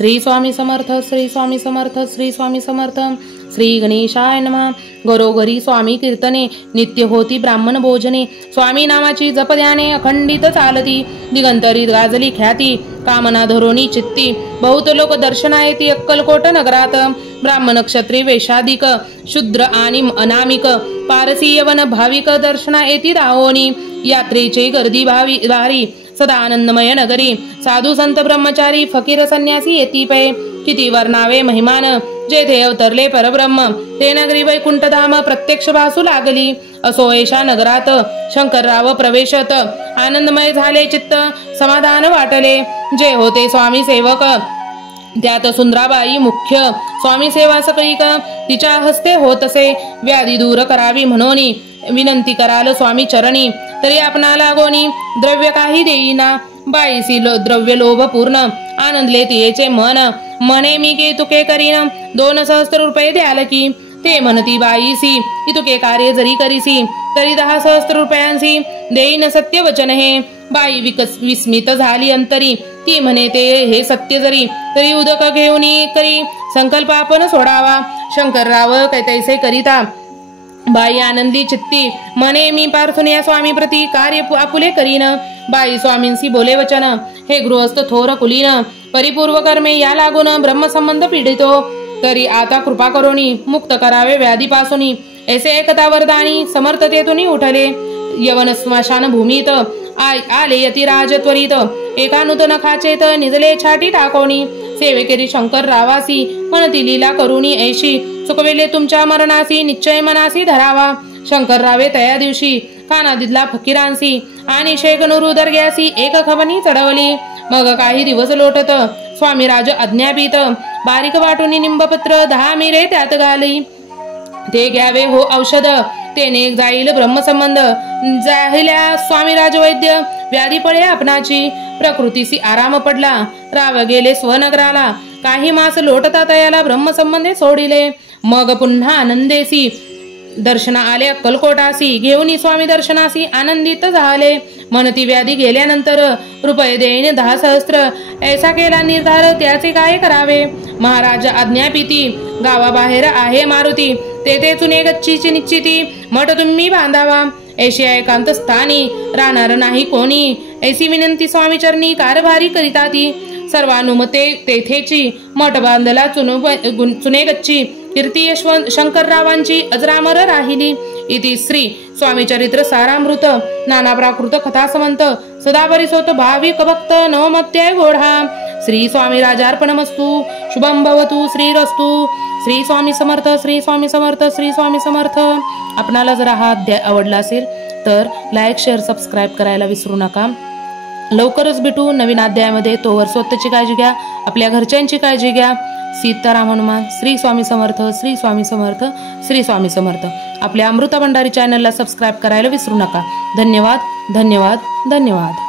श्री स्वामी समर्थ, श्री स्वामी समर्थ, श्री स्वामी समर्थ। श्री गणेशाय नमः। घरोघरी स्वामी कीर्तने, नित्य होती ब्राह्मण भोजने। स्वामी नामाची जपध्याने, अखंडित चालती। दिगंतरी गाजली ख्याती, कामना धरोनी चित्ती। बहुत लोक दर्शना येती अक्कलकोट नगरात। ब्राह्मण क्षत्रिय वेशाधिक, शूद्र आणि अनामिक। पारसी यवन भाविक, दर्शना येती दाहोनी। यात्रेची गर्दी भारी, सदा आनंदमय नगरी। साधू संत ब्रह्मचारी, फकीर संन्यासी येती पै। किती वर्णावे महिमान, जेथे अवतरले परब्रह्म। ते नगरी वैकुंठधाम, प्रत्यक्ष भासू लागली। असो ऐशा नगरात, शंकरराव प्रवेशत। आनंदमय झाले चित्त, समाधान वाटले। जे होते स्वामी सेवक, त्यात सुंदराबाई मुख्य। स्वामी सेवा सकळीक, तिच्या हस्ते होतसे। व्याधी दूर करावी म्हणून विनंती कराल स्वामी चरणी। तरी आपणाला गोनी, द्रव्य काही देईना। बाईसी द्रव्य लोभ पूर्ण, आनंदले तिचे मन। म्हणे मी के तुके करीन, 2 सहस्त्र रुपये द्याल की। ते म्हणती बाईसी, इतुके कार्य जरी करीसी, तरी 10 सहस्त्र रुपयांसी देईन सत्य वचन हे। बाई विस्मित झाली अंतरी, ती म्हणे ते हे सत्य जरी, तरी उदक घेऊन करी संकल्प आपण सोडावा। शंकरराव कैतैसे करिता, बाई आनंदी चित्ती। म्हणे मी पार्थून या स्वामी प्रती कार्य आपुले करीन। बाई स्वामींसी बोले वचन, हे गृहस्थ थोर कुलीन। परिपूर्व कर्मे या लागून, ब्रह्मसंबंध पीडितो। तरी आता कृपा करोनी, मुक्त करावे व्याधीपासून। ऐसे एकता वरदानी, समर्थतेतून उठले। यवन स्मशान भूमीत, आले यतिराज त्वरित। एका नूतन खाचेत, निजले छाटी टाकोनी। सेवेकरी शंकर रावासी, म्हणती लीला करुणी ऐशी। चुकवेले तुमच्या मरणासी, निश्चय मनासी धरावा। शंकर रावे तया दिवशी, काना दिदला फकीरांसी। आणि शेख नुरू दर्ग्यासी, एक खबनी चढवली। मग काही दिवस लोटत, स्वामी राज आज्ञापित। बारीक वाटून निंबपत्र, 10 मिरे त्यात घाली। ते घ्यावे हो औषध, तेने जाईल ब्रह्मसंबंध। जाहिल्या स्वामी राजवैद्य, व्याधी पळे आपणाची। प्रकृतीसी आराम पडला, राव गेले स्वनगराला। काही मास लोटता तयाला, ब्रह्मसंबंधे सोडिले। मग पुन्हा आनंदेसी, दर्शना आले अक्कलकोटासी। घेऊन स्वामी दर्शनासी आनंदित झाले। म्हणती व्याधी गेल्यानंतर, रुपये देईन 10 सहस्त्र। ऐसा केला निर्धार, त्याचे काय करावे। महाराज आज्ञापिती, गावाबाहेर आहे मारुती। तेथे चुने गच्चीची निश्चिती, मठ तुम्ही बांधावा। ऐशी एकांत स्थानी, राहणार नाही कोणी। ऐसी विनंती स्वामी चरणी, कारभारी करिता ती। सर्वानुमते तेथेची, मठ बांधला चुने गच्ची। कीर्ती यशवंत शंकररावांची अजरामर राहिली। इति श्री स्वामी चरित्र सारामृत, नाना प्राकृत कथासमंत। सदा परिसोत भाविक भक्त, नवमोध्याय गोढा। श्री स्वामी राजार्पणमस्तु। शुभम भवतु, श्रीरस्तु। श्री स्वामी समर्थ, श्री स्वामी समर्थ, श्री स्वामी समर्थ। आपणाला जर हा अध्याय आवडला असेल तर लाईक, शेअर, सबस्क्राईब करायला विसरू नका। लवकरच भेटू नवीन अध्यायामध्ये। तोवर स्वतःची काळजी घ्या, आपल्या घरच्यांची काळजी घ्या। सीताराम हनुमान। श्री स्वामी समर्थ, श्री स्वामी समर्थ, श्री स्वामी समर्थ। आपल्या अमृता भंडारी चॅनलला सबस्क्राईब करायला विसरू नका। धन्यवाद, धन्यवाद, धन्यवाद।